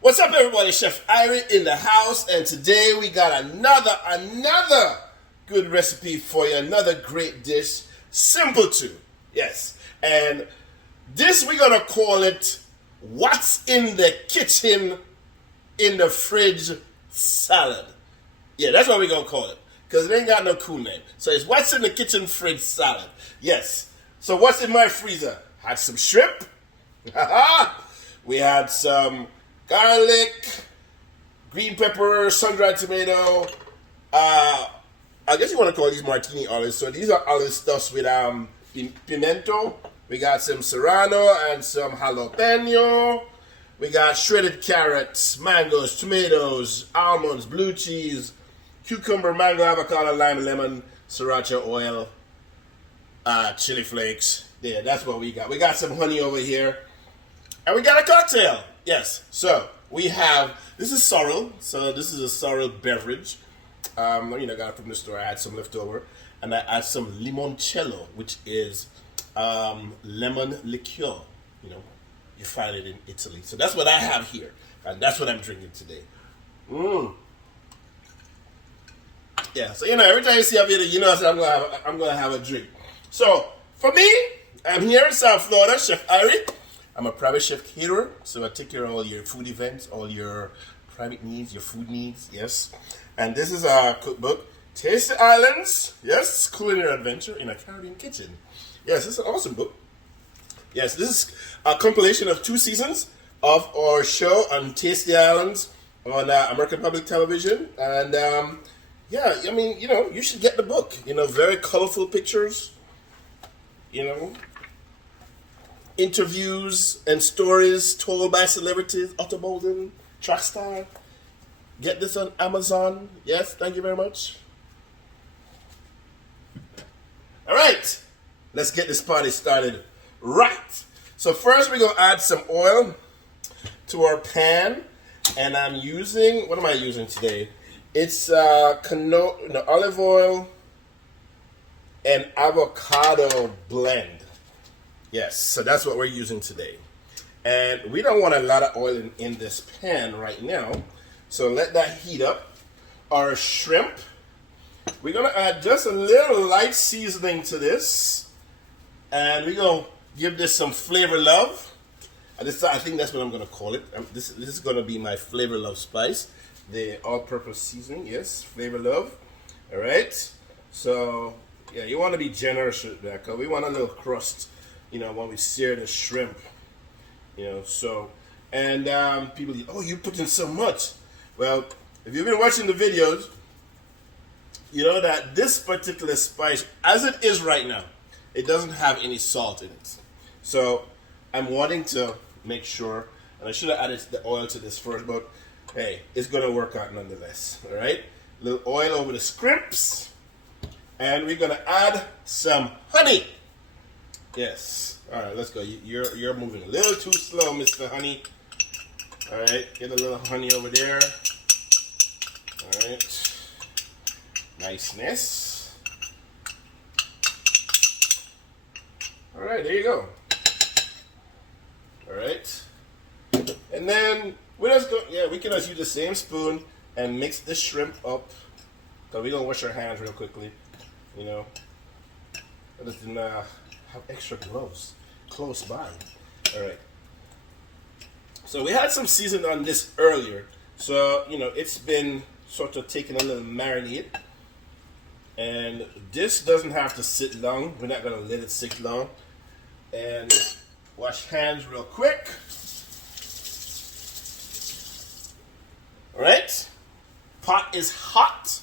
What's up, everybody? Chef Irie in the house, and today we got another good recipe for you. Another great dish, simple too. Yes, and this we're gonna call it "What's in the Kitchen in the Fridge Salad." Yeah, that's what we're gonna call it because it ain't got no cool name. So it's "What's in the Kitchen Fridge Salad." Yes. So what's in my freezer? Had some shrimp. We had some garlic, green pepper, sun-dried tomato. I guess you want to call these martini olives. So these are olive stuffed with pimento. We got some serrano and some jalapeno. We got shredded carrots, mangoes, tomatoes, almonds, blue cheese, cucumber, mango, avocado, lime, lemon, sriracha oil, chili flakes. Yeah, that's what we got. We got some honey over here. And we got a cocktail. Yes. So we have, this is sorrel. So this is a sorrel beverage. Got it from the store. I had some left over. And I add some limoncello, which is lemon liqueur. You find it in Italy. So that's what I have here. And that's what I'm drinking today. Yeah, so every time you see a video, I'm gonna have a drink. So for me, I'm here in South Florida, Chef Irie. I'm a private chef caterer, so I take care of all your food events, all your private needs, your food needs, yes. And this is our cookbook, Taste the Islands, yes, Culinary Adventure in a Caribbean Kitchen. Yes, this is an awesome book. Yes, this is a compilation of 2 seasons of our show on Taste the Islands on American Public Television. And you should get the book. Very colorful pictures, interviews and stories told by celebrities, Otto Bolden, track star. Get this on Amazon. Yes, thank you very much. All right, let's get this party started right. So first we're going to add some oil to our pan. And I'm using, what am I using today? It's olive oil and avocado blend. Yes, so that's what we're using today. And we don't want a lot of oil in this pan right now. So let that heat up. Our shrimp, we're going to add just a little light seasoning to this. And we're going to give this some flavor love. I think that's what I'm going to call it. This is going to be my flavor love spice. The all-purpose seasoning, yes, flavor love. All right. So, yeah, you want to be generous with that because we want a little crust. When we sear the shrimp, and people, you put in so much. Well, if you've been watching the videos, you know that this particular spice, as it is right now, it doesn't have any salt in it. So I'm wanting to make sure, and I should have added the oil to this first, but hey, it's going to work out nonetheless. All right, a little oil over the scrimps, and we're going to add some honey. Yes. All right, let's go. You're moving a little too slow, Mr. Honey. All right, get a little honey over there. All right. Niceness. All right, there you go. All right. And then we can just use the same spoon and mix the shrimp up. Because we're going to wash our hands real quickly. I just didn't have extra gloves close by. All right. So we had some seasoning on this earlier. So, it's been sort of taking a little marinade. And this doesn't have to sit long. We're not going to let it sit long. And wash hands real quick. All right. Pot is hot.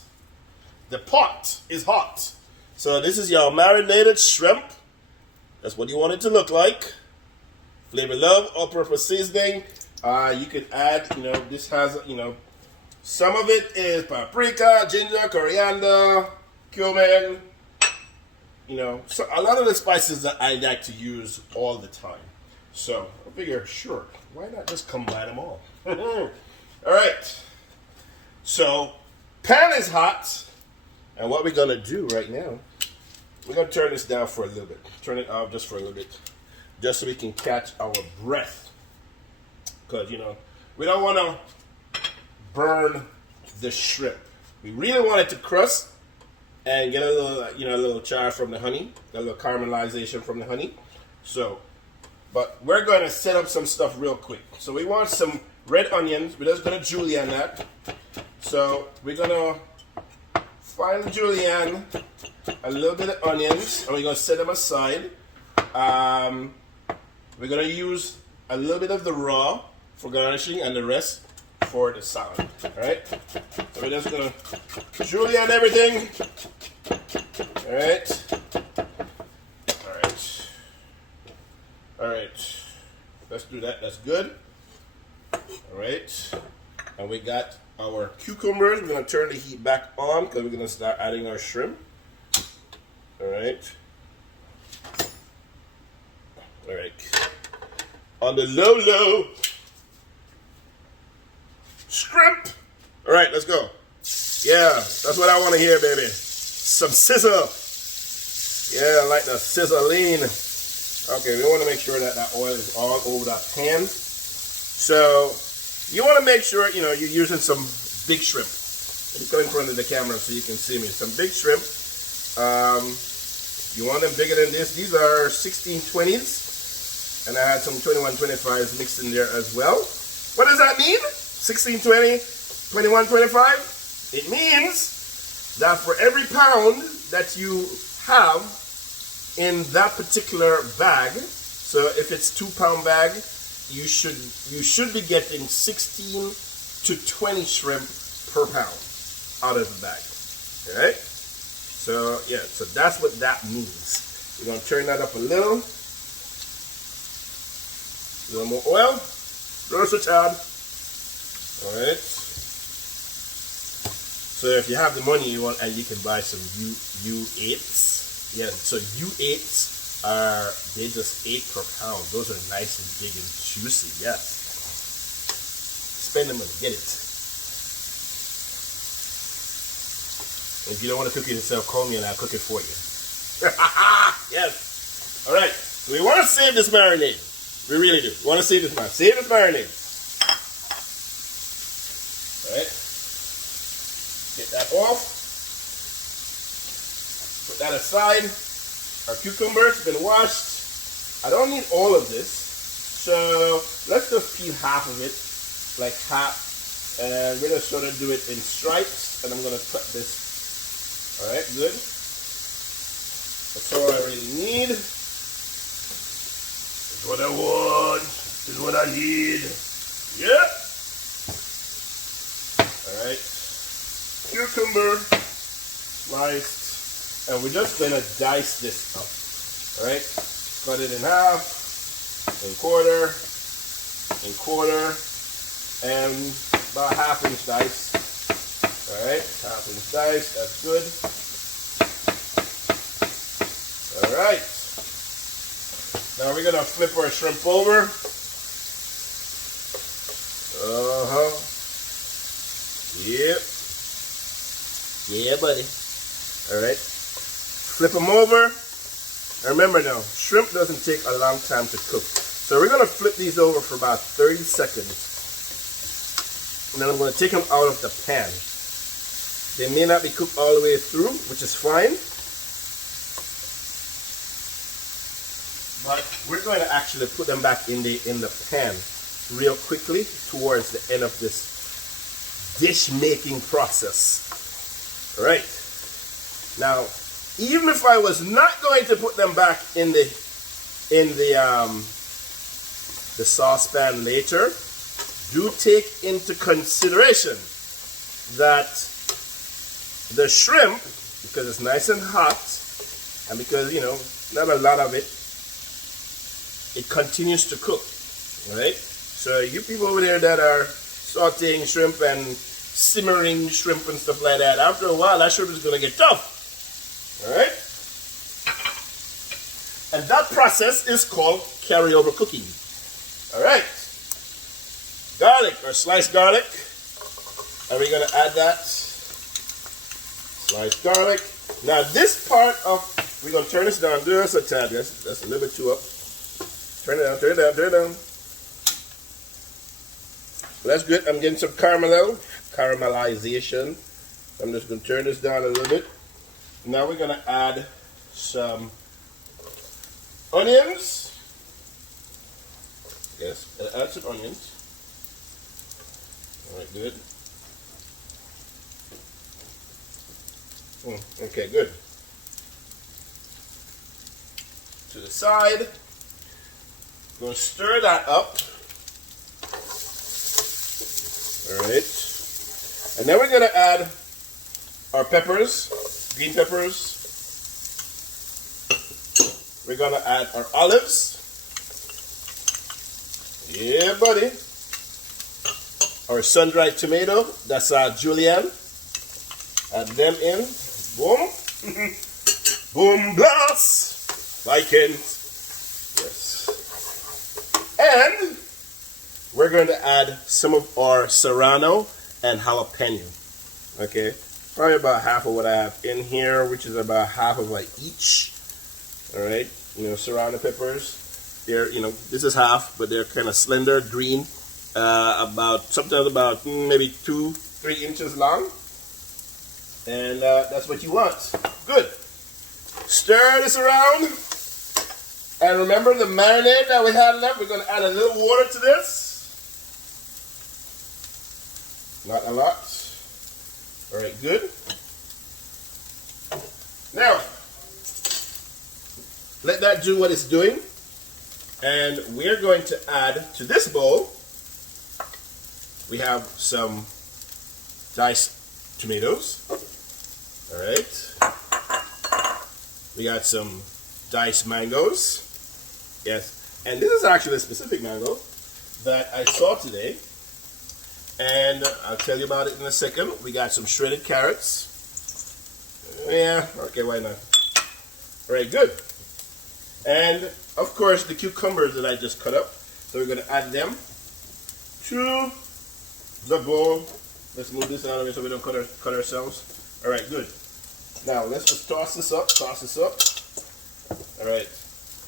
The pot is hot. So this is your marinated shrimp. That's what you want it to look like. Flavor love, all-purpose seasoning. You could add, this has, some of it is paprika, ginger, coriander, cumin. So a lot of the spices that I like to use all the time. So I figure, sure, why not just combine them all? All right. So pan is hot. And what we're going to do right now, we're going to turn this down for a little bit. Turn it off just for a little bit. Just so we can catch our breath. Because, we don't want to burn the shrimp. We really want it to crust and get a little, you know, a little char from the honey, a little caramelization from the honey. So, but we're going to set up some stuff real quick. So we want some red onions. We're just going to julienne that. So we're going to fine julienne a little bit of onions, and we're going to set them aside. We're going to use a little bit of the raw for garnishing and the rest for the salad. Alright? So we're just going to julienne everything. Alright? Alright. Alright. Let's do that. That's good. Alright. And we got our cucumbers. We're going to turn the heat back on because we're going to start adding our shrimp. Alright. Alright. On the low. Shrimp. Alright, let's go. Yeah, that's what I want to hear, baby. Some sizzle. Yeah, I like the sizzling. Okay, we want to make sure that that oil is all over that pan. So, you want to make sure, you know, you're using some big shrimp. Let me come in front of the camera so you can see me. Some big shrimp. You want them bigger than this. These are 1620s. And I had some 2125s mixed in there as well. What does that mean? 1620, 2125? It means that for every pound that you have in that particular bag, so if it's 2 pound bag, you should be getting 16 to 20 shrimp per pound out of the bag. Alright? So yeah, so that's what that means. We're gonna turn that up a little more oil, versatile. Alright. So if you have the money you want, and you can buy some U8s. Yeah, so U8s are, they just 8 per pound. Those are nice and big and juicy, yes. Spend the money, get it. If you don't want to cook it yourself, call me and I'll cook it for you. Yes. Alright, so we want to save this marinade. We really do. We want to save this marinade. Save this marinade. Alright. Get that off. Put that aside. Our cucumbers have been washed. I don't need all of this. So let's just peel half of it. Like half. And we're going to sort of do it in stripes. And I'm going to cut this. Alright, good. That's all I really need. That's what I want. This is what I need. Yeah. Alright. Cucumber sliced. And we're just going to dice this up. Alright. Cut it in half. In quarter. And about ½ inch dice. Alright. ½ inch dice. That's good. Alright. Now we're going to flip our shrimp over. Yep. Yeah, buddy. Alright. Flip them over. And remember now, shrimp doesn't take a long time to cook. So we're going to flip these over for about 30 seconds. And then I'm going to take them out of the pan. They may not be cooked all the way through, which is fine. But we're going to actually put them back in the pan real quickly towards the end of this dish making process. Alright. Now, even if I was not going to put them back in the saucepan later, do take into consideration that the shrimp, because it's nice and hot, and because, you know, not a lot of it, it continues to cook, right? So you people over there that are sauteing shrimp and simmering shrimp and stuff like that, after a while that shrimp is going to get tough, all right? And that process is called carryover cooking, all right? Garlic, or sliced garlic, and we're going to add that. Sliced garlic. Now this part of, we're going to turn this down just a tad. That's a little bit too up. Turn it down, turn it down, turn it down. That's good. I'm getting some caramelization. I'm just going to turn this down a little bit. Now we're going to add some onions. Yes, add some onions. All right, good. Okay, good. To the side. Going to stir that up. All right. And then we're going to add our peppers, green peppers. We're going to add our olives. Yeah, buddy. Our sun-dried tomato. That's julienne. Add them in. Boom. Boom blast. Vikings. Yes. And we're going to add some of our serrano and jalapeno. Okay. Probably about half of what I have in here, which is about half of like each. Alright. Serrano peppers. They're, this is half, but they're kind of slender, green. Sometimes about maybe 2-3 inches long. And that's what you want. Good. Stir this around. And remember the marinade that we had left? We're going to add a little water to this. Not a lot. All right, good. Now, let that do what it's doing. And we're going to add to this bowl, we have some diced tomatoes. All right. We got some diced mangoes. Yes. And this is actually a specific mango that I saw today. And I'll tell you about it in a second. We got some shredded carrots. Yeah, okay, why not? All right, good. And, of course, the cucumbers that I just cut up. So we're going to add them to the bowl. Let's move this out of it so we don't cut ourselves. All right, good. Now, let's just toss this up. All right.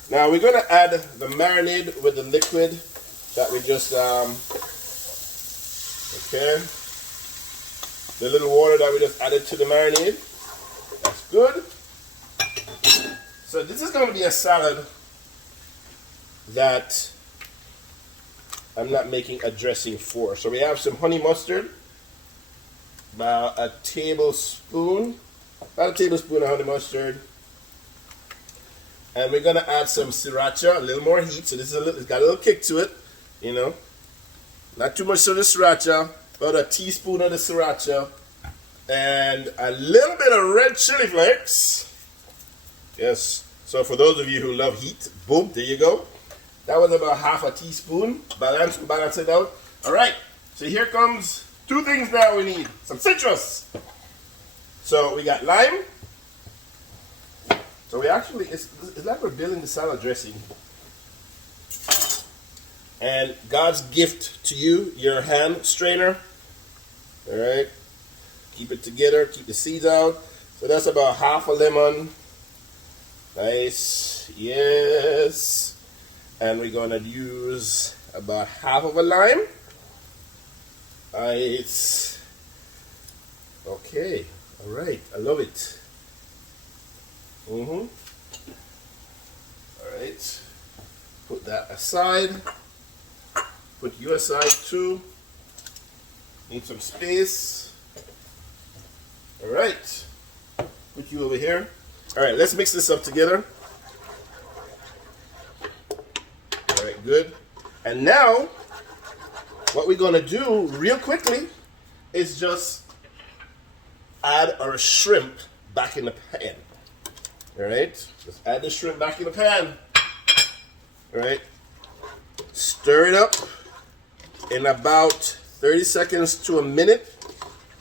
Now, we're going to add the marinade with the liquid that we just, okay. The little water that we just added to the marinade. That's good. So this is going to be a salad that I'm not making a dressing for. So we have some honey mustard, about a tablespoon of honey mustard. And we're going to add some sriracha, a little more heat. So this is it's got a little kick to it, Not too much of the sriracha, about a teaspoon of the sriracha. And a little bit of red chili flakes. Yes, so for those of you who love heat, boom, there you go. That was about half a teaspoon. Balance it out. All right, so here comes two things now we need. Some citrus. So we got lime. So we actually, it's like we're building the salad dressing. And God's gift to you, your hand strainer. All right, keep it together, keep the seeds out. So that's about half a lemon. Nice, yes. And we're gonna use about half of a lime. Nice. Okay, all right, I love it. All right, put that aside. Put you aside too. Need some space. All right, put you over here. All right, let's mix this up together. All right, good. And now, what we're gonna do real quickly is just add our shrimp back in the pan. All right, just add the shrimp back in the pan. All right, stir it up. In about 30 seconds to a minute,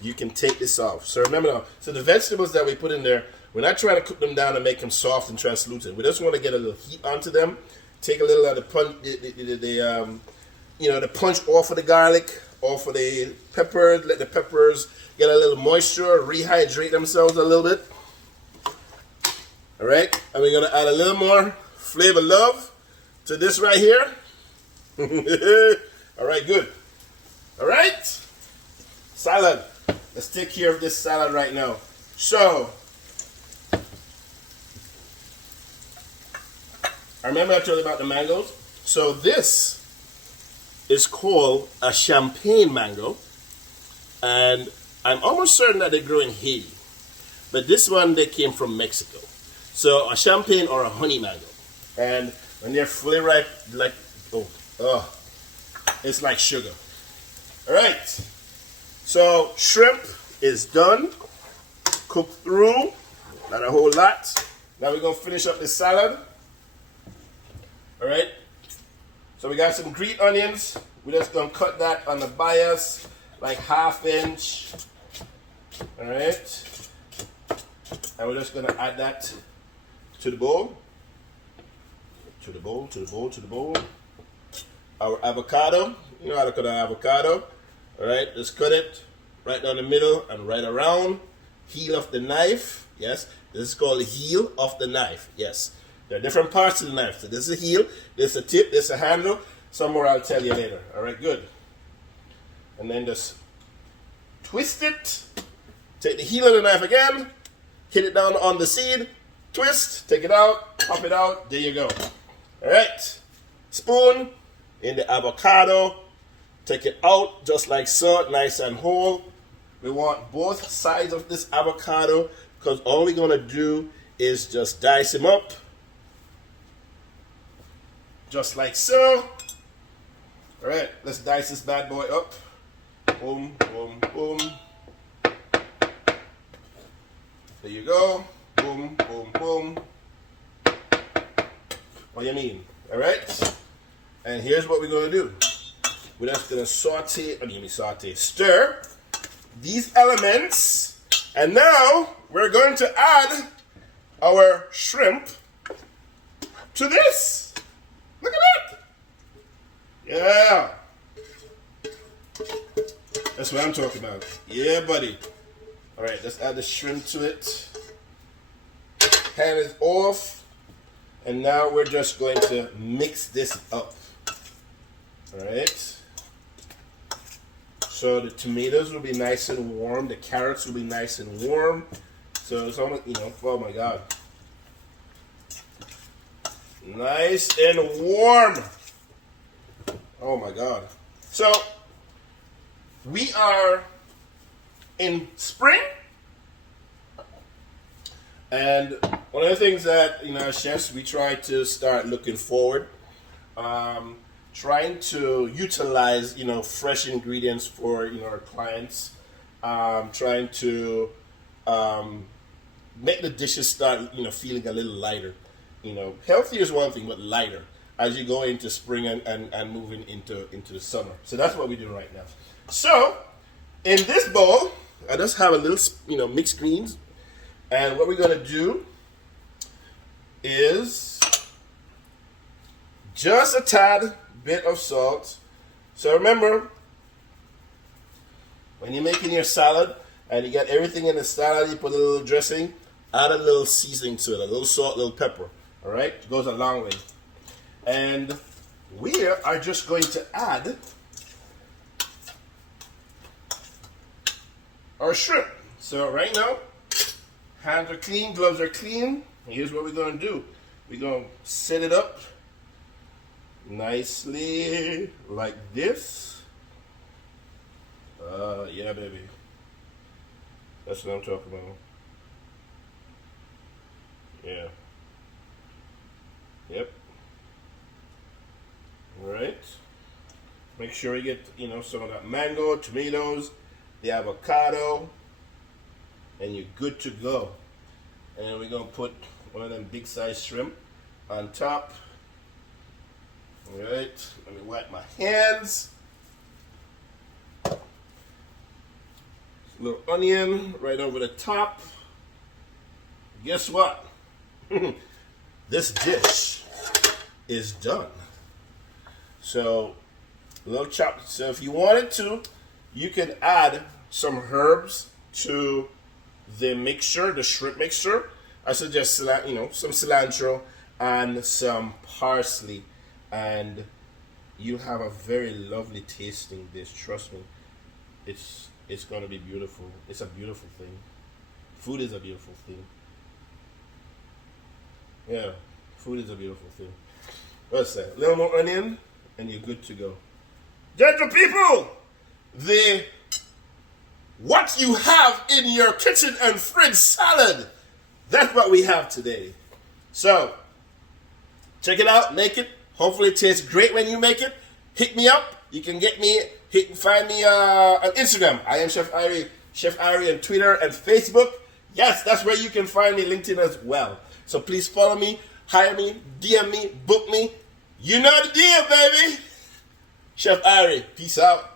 you can take this off. So remember now, so the vegetables that we put in there, we're not trying to cook them down and make them soft and translucent. We just want to get a little heat onto them. Take a little of the punch, the punch off of the garlic, off of the peppers. Let the peppers get a little moisture, rehydrate themselves a little bit. All right, and we're gonna add a little more flavor love to this right here. All right, good. All right? Salad. Let's take care of this salad right now. So, I remember I told you about the mangoes. So this is called a champagne mango. And I'm almost certain that they grow in Haiti. But this one, they came from Mexico. So a champagne or a honey mango. And when they're fully ripe, like, it's like sugar. All right. So shrimp is done. Cooked through. Not a whole lot. Now we're going to finish up the salad. All right. So we got some green onions. We're just going to cut that on the bias, like 1/2 inch. All right. And we're just going to add that to the bowl. To the bowl, to the bowl, to the bowl. Our avocado. You know how to cut an avocado. All right. Just cut it right down the middle and right around. Heel of the knife. Yes. This is called the heel of the knife. Yes. There are different parts of the knife. So this is a heel, this is a tip, this is a handle. Somewhere I'll tell you later. All right, good. And then just twist it. Take the heel of the knife again. Hit it down on the seed. Twist. Take it out. Pop it out. There you go. All right. Spoon in the avocado. Take it out just like so. Nice and whole. We want both sides of this avocado because all we're going to do is just dice them up. Just like so. All right, let's dice this bad boy up. Boom, boom, boom. There you go. Boom, boom, boom. What do you mean? All right. And here's what we're going to do. We're just going to stir these elements. And now we're going to add our shrimp to this. Look at that. Yeah. That's what I'm talking about. Yeah, buddy. All right, let's add the shrimp to it. Hand it off. And now we're just going to mix this up. All right. So the tomatoes will be nice and warm. The carrots will be nice and warm. So it's almost, oh my God. Nice and warm. Oh my God. So we are in spring. And one of the things that, as chefs, we try to start looking forward. Trying to utilize, fresh ingredients for, our clients. Trying to make the dishes start, feeling a little lighter. Healthier is one thing, but lighter as you go into spring and moving into the summer. So that's what we're doing right now. So in this bowl, I just have a little, mixed greens. And what we're going to do is just a tad bit of salt. So remember, when you're making your salad and you got everything in the salad, you put a little dressing, add a little seasoning to it, a little salt, a little pepper. All right, it goes a long way. And we are just going to add our shrimp. So right now, hands are clean, gloves are clean. Here's what we're going to do. We're going to set it up nicely like this. Yeah, baby. That's what I'm talking about. Yeah. Yep. All right. Make sure you get, some of that mango, tomatoes, the avocado, and you're good to go. And we're going to put one of them big size shrimp on top. All right. Let me wipe my hands. A little onion right over the top. Guess what? This dish is done. So, a little chopped. So, if you wanted to, you can add some herbs to the mixture, the shrimp mixture. I suggest, some cilantro and some parsley, and you'll have a very lovely tasting dish. Trust me, it's gonna be beautiful. It's a beautiful thing. Food is a beautiful thing. Yeah, food is a beautiful thing. What's that? A little more onion, and you're good to go. Gentle people, the what you have in your kitchen and fridge salad. That's what we have today. So, check it out, make it. Hopefully it tastes great when you make it. Hit me up. You can find me on Instagram. I am Chef Irie, Chef Irie on Twitter and Facebook. Yes, that's where you can find me, LinkedIn as well. So please follow me, hire me, DM me, book me. You know the deal, baby. Chef Irie, peace out.